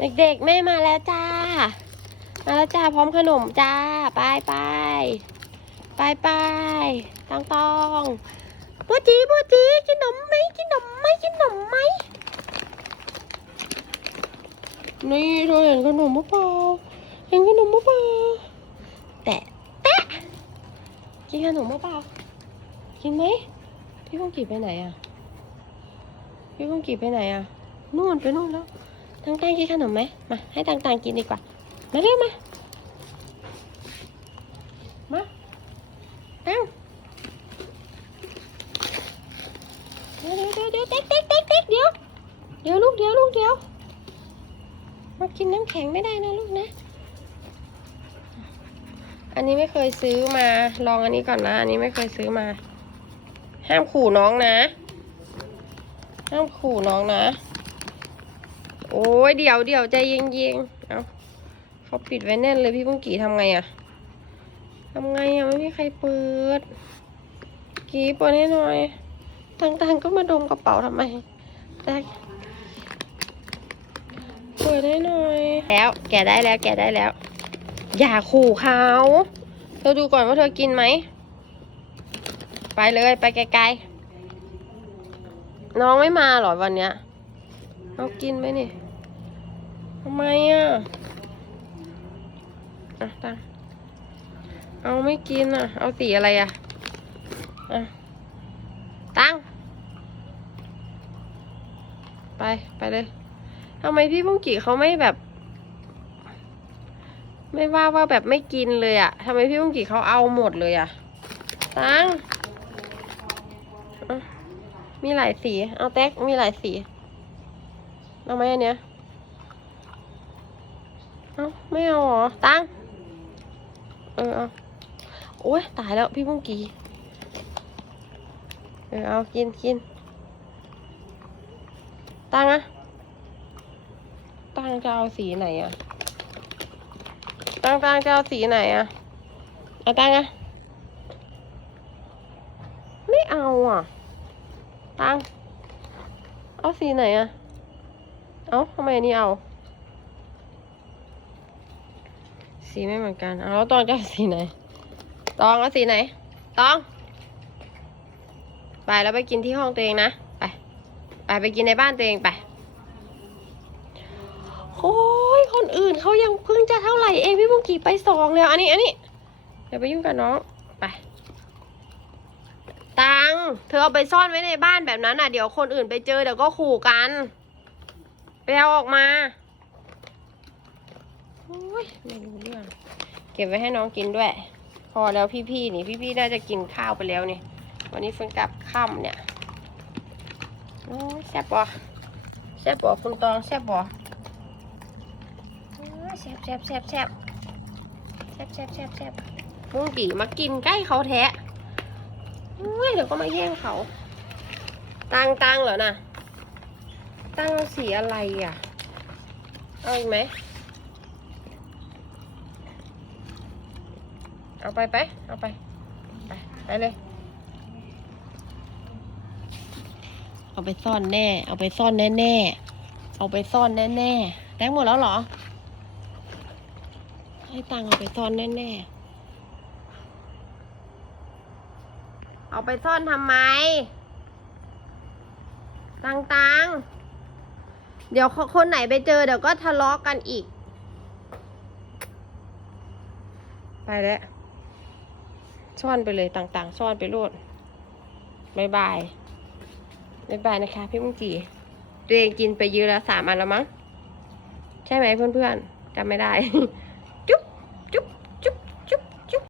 เด็กๆ แม่มาแล้วจ้า มาแล้วจ้าพร้อมขนมจ้า ไปไปไปไปตองตองบัวจีบัวจีกินขนมไหมกินขนมไหมกินขนมไหมนี่เธอเห็นขนมหรือเปล่าเห็นขนมหรือเปล่าแตะแตะกินขนมหรือเปล่ากินไหมพี่พงกีไปไหนอะพี่พงกีไปไหนอะนู่นไปนู่นแล้ว ตังตังกินขนมไหมมา ให้ตังตังกินดีกว่า มาเร็วมา มาตังเดี๋ยวเดี๋ยวเดี๋ยวเดี๋ยวเด็กเด็กเด็กเด็กเดี๋ยวเดี๋ยวลูกเดี๋ยวลูกเดี๋ยว มากินน้ำแข็งไม่ได้นะลูกนะ อันนี้ไม่เคยซื้อมา ลองอันนี้ก่อนนะ อันนี้ไม่เคยซื้อมา ห้ามขู่น้องนะ ห้ามขู่น้องนะ โอ้ยเดี๋ยวเดี๋ยวใจเย็นเย็นๆเอาเขาปิดไว้แน่นเลยพี่พุ่งกี่ทำไงอะทำไงอะไม่มีใครเปิด กี่เปิดให้หน่อยต่างๆก็มาดมกระเป๋าทำไมแต่เปิดให้หน่อย แล้วแกได้แล้วแกได้แล้ว อย่าขู่เขาเธอดูก่อนว่าเธอกินไหม ไปเลยไปไกลๆน้องไม่มาหรอวันเนี้ย เอากินไหมนี่ ทำไมอะ อะตังเอาไม่กินอะ เอาสีอะไรอะ อะ ตังไป ไปเลยทำไมพี่พุ่งกี่เขาไม่แบบ ไม่ว่าว่าแบบไม่กินเลยอะทำไมพี่พุ่งกี่เขาเอาหมดเลยอะตังอะมีหลายสี เอาแท็กมีหลายสี เอาไหมอันเนี้ย เอาไม่เอาหรอ ตังเออเอาโอ้ยตายแล้วพี่พุ่งกีเออเอากินกินตังอะตังจะเอาสีไหนอะตังตังจะเอาสีไหนอะเอาตังอะไม่เอาอะตังเอาสีไหนอะเอาทำไมนนี้เอา สีไม่เหมือนกันเอาแล้วตองจะเอาสีไหน ตองเอาสีไหน ตอง ไปแล้วไปกินที่ห้องตัวเองนะ ไป ไปไปกินในบ้านตัวเองไปโอ้ยคนอื่นเขายังเพิ่งจะเท่าไหร่เองพี่บุ้งกี่ไปสองแล้ว อันนี้ อันนี้อย่าไปยุ่งกับน้อง ไป ตัง เธอเอาไปซ่อนไว้ในบ้านแบบนั้นอะ เดี๋ยวคนอื่นไปเจอเดี๋ยวก็ขู่กัน ไปเอาออกมา อ้ยไม่รู้เรื่อง เก็บไว้ให้น้องกินด้วย พอแล้วพี่ๆนี่พี่ๆน่าจะกินข้าวไปแล้วนี่วันนี้เฟินกลับค่ำเนี่ยโอ้ยแซ่บบ่แซ่บบ่คุณตองแซ่บบ่อแซ่บแซ่บแซ่บแซ่บแซ่บแซ่บแซ่บแซ่บมุ้งกี่มากินใกล้เขาแท้โอ้ยเดี๋ยวก็มาแย่งเขา ตังตังเหรอนะตั้งสีอะไรอะ เอาอีกไหม เอาไปไป เอาไป ไป ไปเลย เอาไปซ่อนแน่ เอาไปซ่อนแน่แน่เอาไปซ่อนแน่แน่แตงหมดแล้วเหรอ ให้ตังเอาไปซ่อนแน่แน่เอาไปซ่อนทำไม ตังตังเดี๋ยวคนไหนไปเจอเดี๋ยวก็ทะเลาะกกันอีก ไปแล้ว ซ่อนไปเลยต่างๆ ซ่อนไปโลดบายบายบายบายนะคะพี่มุงกีตัวเองกินไปเยอะแล้วสามอันแล้วมั้ง ใช่ไหมเพื่อนๆจำไม่ได้